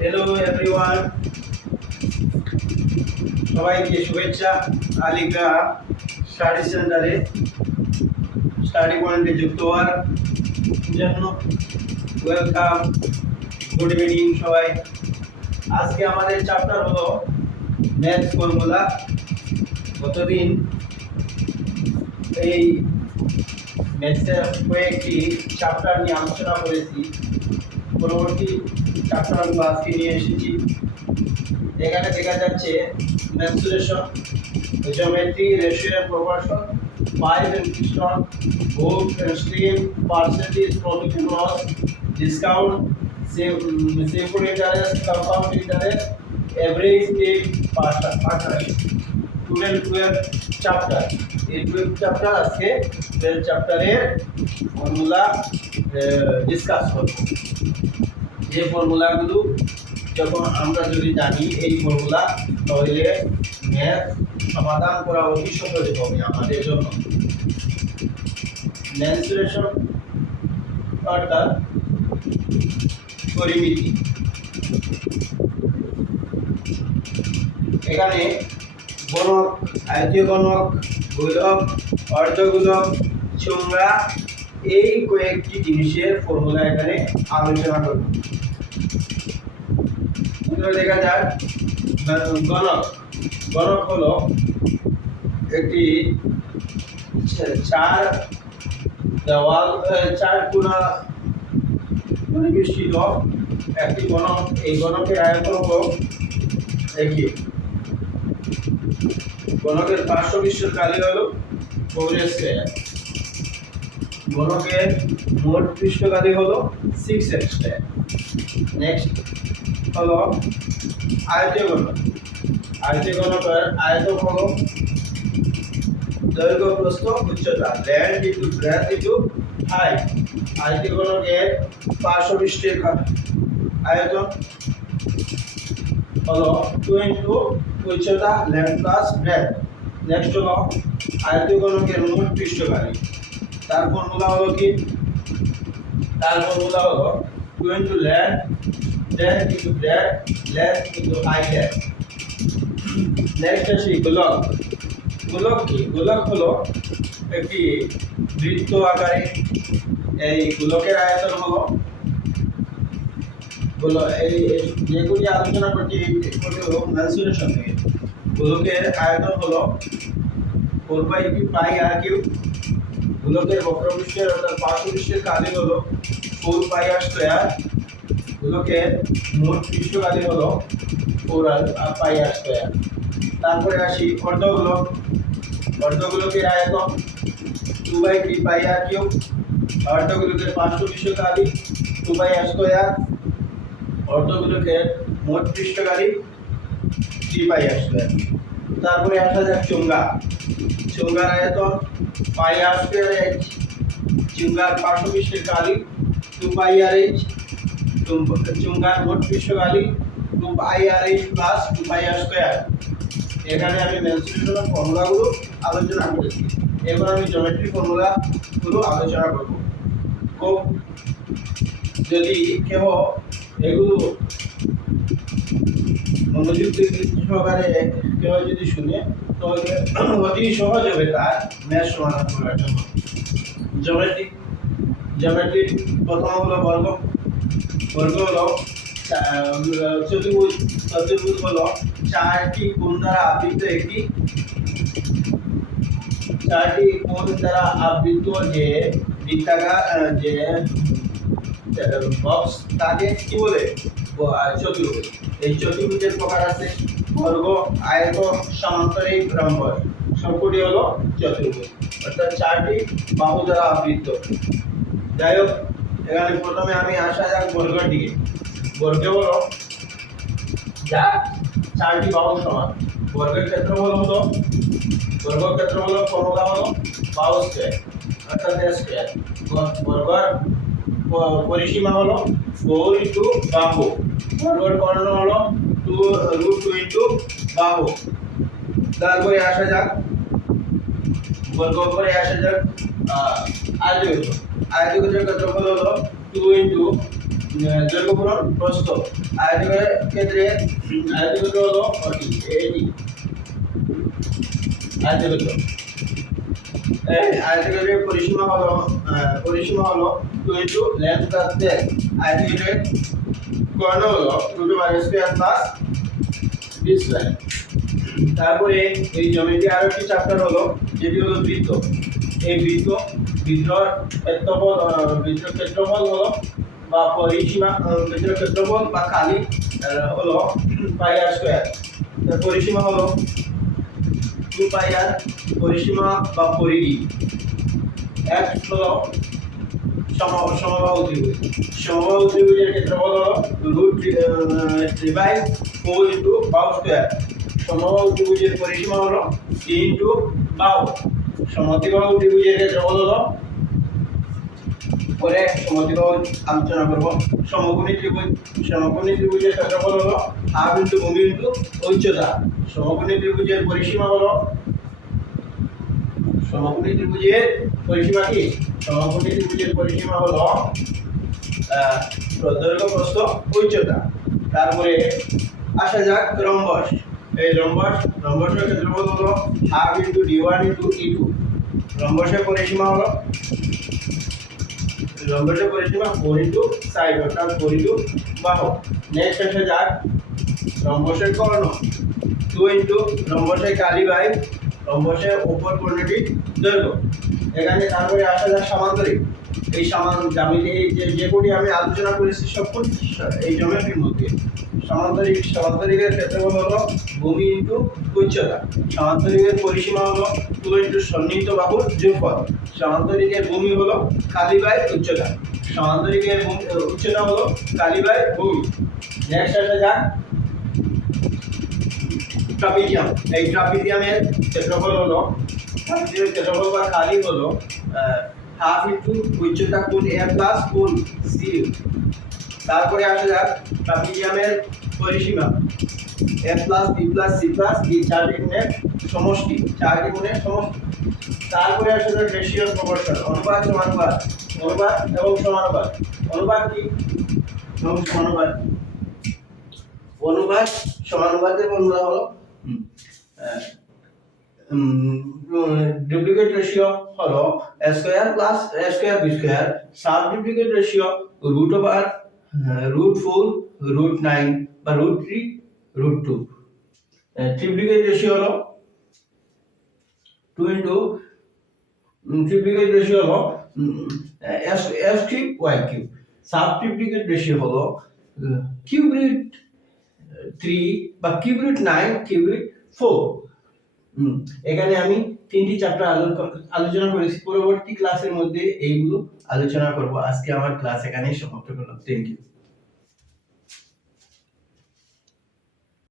Hello everyone, সবাইকে শুভেচ্ছা। আলিগ্রা study সেন্টারে স্টাডি পয়েন্টে যুক্ত হওয়ার জন্য ওয়েলকাম, গুড ইভিনিং সবাই। আজকে আমাদের চ্যাপ্টার হলো ম্যাথস ফর্মুলা। গতদিন এই ম্যাথসের কয়েকটি চ্যাপ্টার নিয়ে আলোচনা করেছি, পরবর্তী চ্যাপ্টারগুলো আজকে নিয়ে এসেছি। এখানে দেখা যাচ্ছে mensuration, geometry, ratio and proportion, pipe and piston, hook and stream, percentage, profit and loss, discount, simple interest, compound interest, average paid, partnership. 12 chapter. এই 12 চ্যাপ্টার আজকে 12 চ্যাপ্টারের ফর্মুলা ডিসকাস করব। যে ফর্মুলাগুলো যখন আমরা যদি জানি এই ফর্মুলা, তাহলে ম্যাথ সমাধান করা অতি সহজ হবে আমাদের জন্য। মেনসুরেশন অর্থাৎ পরিমিতি। এখানে গণক, আয়তীয় গণক, গোলক, অর্ধগোলক, চোঙা, এই কয়েকটি জিনিসের ফর্মুলা এখানে আলোচনা করব। দেখা যাক গণক। গণক হলো একটি চার কোণা পরিবেষ্টিত একটি গণক। এই গণকের আয়তন হলো একই। গণকের পার্শ্ব পৃষ্ঠকালী হলো 4 স্কয়ার। গণকের মোট পৃষ্ঠকালী হলো 6 স্কয়ার। নেক্সট হলো আয়তীয় গণক। আয়তীয় গণকের আয়তন হলো দৈর্ঘ্য, প্রস্থ, উচ্চতা, length into breadth into height. আয়তীয় গণকের পার্শ্ব পৃষ্ঠের আয়তন হলো 2 ইনটু উচ্চতা, লেন্থ প্লাস ব্রেডথ। নেক্সট হলো আয়তীয় গণকের মোট পৃষ্ঠকালী। তার ফর্মুলা হলো কি? তার ফর্মুলা হলো 2 into length into breadth, length into height. Next আসি গোলক। গোলক কি? গোলক হলো একটি বৃত্ত আকারে। এই গোলকের আয়তন হলো যেগুলি আলোচনা করছি হলো মেনসুরেশন থেকে। গোলকের আয়তন হলো 4πr3। গোলকের বক্রপৃষ্ঠের অর্থাৎ পার্শ্বপৃষ্ঠের কালি হলো 4πr²। গোলকের মোট পৃষ্ঠকালি হলো 4πr²। তারপরে আসি অর্ধগোলক। অর্ধগোলকের আয়তন 2/3πr3। অর্ধগোলকের পার্শ্বপৃষ্ঠকালি 2πr²। অর্ধগোলকের মোট পৃষ্ঠকালী 3πr²। তারপরে আসা যাক চোঙা। চোঙার আয়তন πr²। চোঙার পার্শ্বপৃষ্ঠের কালী 2πrh। চোঙার মোট পৃষ্ঠকালী 2πrh প্লাস 2πr²। এখানে আমি মেনসুরেশনের ফর্মুলাগুলো আলোচনা করেছি। এবার আমি জিওমেট্রি ফর্মুলাগুলো আলোচনা করব। খুব যদি কেউ এগুলো মনোযোগ সহকারে কেউ যদি শুনে, তাহলে অতি সহজ হবে তার ম্যাথ সমাধান করার জন্য। জিওমেট্রি প্রথম হলো বর্গ। বর্গ হলো চতুর্ভুজ। চতুর্ভুজ হলো 4টি কোণ দ্বারা আবৃত একটি 4টি কোণ দ্বারা আবৃত যে বৃত্তাকার যে বক্স, তাকে কি বলে? চতুর্ভুজ। এই চতুর্ভুজের প্রকার আছে বর্গ, আয়ত, সমান্তরিক, রম্বস। সবকটি হলো চতুর্ভুজ, অর্থাৎ 4টি বাহু দ্বারা আবৃত। যাই হোক, এখানে প্রথমে আমি আসা যাক বর্গের দিকে। বর্গ হলো যা 4টি বাহু সমান। বর্গের ক্ষেত্রফল হলো ফর্মুলা হলো বাহু স্কয়ার অর্থাৎ স্কয়ার। বর্গের পরিসীমা হলো 4 ইনটু বাহু। বর্গের কর্ণ হলো 2√2 ইনটু বাহু। তারপরে আসা যাক বর্গ করে আসা যাক আয়তক্ষেত্র। আয়তক্ষেত্রের ক্ষেত্রফল হলো 2 ইনটু দৈর্ঘ্য পূরণ প্রস্থ। আয়তকারের ক্ষেত্রে আয়তক্ষেত্র হলো 40 80 আয়তক্ষেত্র। এই আয়তক্ষেত্রের পরিসীমা হলো 2 ইনটু লেন্থ প্লাস ডেপথ। আয়তক্ষেত্রের কর্ণ হলো √r² প্লাস b স্কয়ার। তারপরে এই জ্যামিতি আরো একটি চ্যাপ্টার হলো যেটি হলো বৃত্ত। এই বৃত্তর ক্ষেত্রফল হলো বা পরিসীমা বৃত্তের ক্ষেত্রফল বা কালি হলো পাই আর স্কয়ার। তার পরিসীমা হলো 2 পাই আর, পরিসীমা বা পরিধি x হলো সমবাহু ত্রিভুজ। সমবাহু ত্রিভুজের ক্ষেত্রফল হলো √3/4 ইনটু বাহু স্কয়ার। সমবাহু ত্রিভুজের পরিসীমা হলো 3 ইনটু বাহু। সমদ্বিবাহু ত্রিভুজের ক্ষেত্রফল হলো, পরে সমদ্বিবাহু আলোচনা করব। সমকোণী ত্রিভুজের ক্ষেত্রফল হলো হাফ ইনটু ভূমি ইনটু উচ্চতা। সমকোণী ত্রিভুজের পরিসীমা হলো সমকোণী ত্রিভুজের পরিসীমা কি? সমকোণী ত্রিভুজের পরিসীমা হলো দৈর্ঘ্য প্রস্থ উচ্চতা। তারপরে আসা যাক রম্বস। এই রম্বসের ক্ষেত্রফল হলো half into d1 into e2। রম্বসের পরিসীমা 4 ইনটু সাইড অর্থাৎ 4 ইনটু বাহু। নেক্সট আসা যাক রম্বসের কর্ণ। 2 ইনটু রম্বসের কালি বাই রম্বসের উপর কর্ণটির দৈর্ঘ্য। এখানে তারপরে আসা যাক সমান্তরিক। এই জ্যামিতি যে কোটি আমি আলোচনা করেছি সব এই জ্যামিতির মধ্যে। সমান্তরিকের ক্ষেত্রফল হলো ভূমি ইনটু উচ্চতা। সমান্তরিকের পরিসীমা হলো 2 ইনটু সন্নিহিত বাহুর যোগফল। সমান্তরিকের ভূমি হলো কালি বাই উচ্চতা। সমান্তরিকের উচ্চতা হলো কালি বাই ভূমি। নেক্সট আসা যাক ট্রাপিজিয়াম। এই ট্রাপিজিয়ামের ক্ষেত্রফল বা কালি হলো হাফ ইনটু উচ্চতা গুণ a প্লাস গুণ c। তারপরে আসা যাক ট্রাপিজিয়ামের পরিসীমা a plus b plus c plus d চারটি গুণের সমষ্টি। তারপরে আসা যাক রেশিও প্রপোর্শন, অনুপাত সমানুপাত। অনুপাত এবং সমানুপাত। অনুপাত কি এবং সমানুপাত? অনুপাত সমানুপাতের ফর্মুলা হলো ডুপ্লিকেট রেশিও হলো a square plus a square b square. Sub duplicate ratio √4 √9 বা √3 √2। ট্রিপ্লিকেট রেশিও হলো 2 ইনটু ট্রিপ্লিকেট রেশিও হলো f3y3। সাব ট্রিপ্লিকেট রেশিও হলো কিউব রুট 3 বা কিউব রুট 9 কিউব রুট 4। এখানে আমি 3টি চ্যাপ্টার আলোচনা করেছি। পরবর্তী ক্লাসের মধ্যে এইগুলো আলোচনা করব। আজকে আমার ক্লাস এখানেই সমাপ্ত করলাম। Thank you.